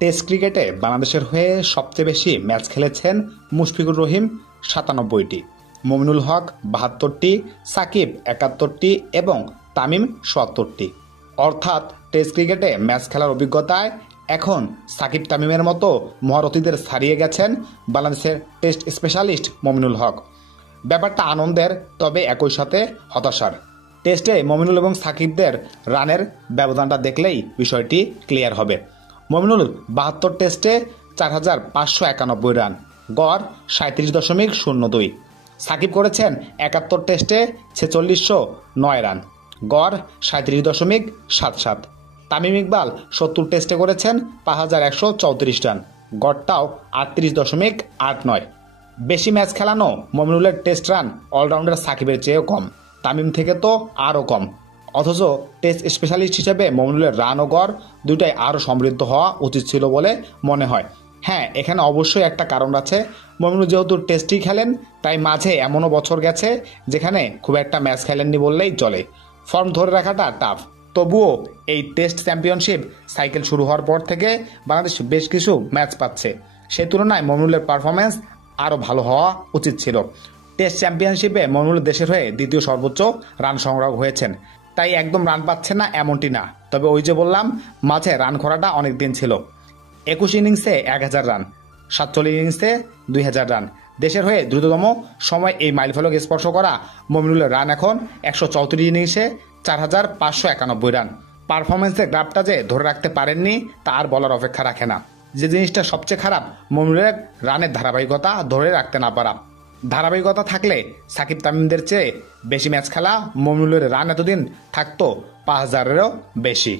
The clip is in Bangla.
টেস্ট ক্রিকেটে বাংলাদেশের হয়ে সবচেয়ে বেশি ম্যাচ খেলেছেন মুশফিকুর রহিম 97টি, মমিনুল হক 72টি, সাকিব 71টি এবং তামিম 77টি। অর্থাৎ টেস্ট ক্রিকেটে ম্যাচ খেলার অভিজ্ঞতায় এখন সাকিব তামিমের মতো মহারথীদের ছাড়িয়ে গেছেন বাংলাদেশের টেস্ট স্পেশালিস্ট মমিনুল হক। ব্যাপারটা আনন্দের, তবে একই সাথে হতাশার। টেস্টে মমিনুল এবং সাকিবদের রানের ব্যবধানটা দেখলেই বিষয়টি ক্লিয়ার হবে। মমিনুল 72 টেস্টে 4591 রান, গড় 37.02। সাকিব করেছেন 71 টেস্টে 4609 রান, গড় 37.77। তামিম ইকবাল 70 টেস্টে করেছেন 5134 রান, গড়টাও 38.89। বেশি ম্যাচ খেলানো মমিনুলের টেস্ট রান অলরাউন্ডার সাকিবের চেয়েও কম, তামিম থেকে তো আরও কম। অথচ টেস্ট স্পেশালিস্ট হিসেবে মমিনুলের রান ও গড় দুটাই আরও সমৃদ্ধ হওয়া উচিত ছিল বলে মনে হয়। হ্যাঁ, এখানে অবশ্যই একটা কারণ আছে। মমিনুল যেহেতু টেস্টই খেলেন, তাই মাঝে এমনও বছর গেছে যেখানে খুব একটা ম্যাচ খেলেননি বললেই চলে। ফর্ম ধরে রাখাটা টাফ। তবুও এই টেস্ট চ্যাম্পিয়নশিপ সাইকেল শুরু হওয়ার পর থেকে বাংলাদেশ বেশ কিছু ম্যাচ পাচ্ছে। সেই তুলনায় মমিনুলের পারফরমেন্স আরও ভালো হওয়া উচিত ছিল। টেস্ট চ্যাম্পিয়নশিপে মমিনুল দেশের হয়ে দ্বিতীয় সর্বোচ্চ রান সংগ্রাহক হয়েছেন, তাই একদম রান পাচ্ছেন না এমনটি না। তবে ওই যে বললাম, মাঝে রান খরাটা অনেক দিন ছিল। 21 ইনিংসে 1000 রান, 47 ইনিংসে 2000 রান। দেশের হয়ে দ্রুততম সময় এই মাইলফলক স্পর্শ করা মমিনুলের রান এখন 134 ইনিংসে 4591 রান। পারফরমেন্সের গ্রাফটা যে ধরে রাখতে পারেননি তা আর বলার অপেক্ষা রাখে না। যে জিনিসটা সবচেয়ে খারাপ, মমিনুলের রানের ধারাবাহিকতা ধরে রাখতে না পারা। ধারাবাহিকতা থাকলে সাকিব তামিমদের চেয়ে বেশি ম্যাচ খেলা মমিনুলের রান এতদিন থাকতো 5000-এরও বেশি।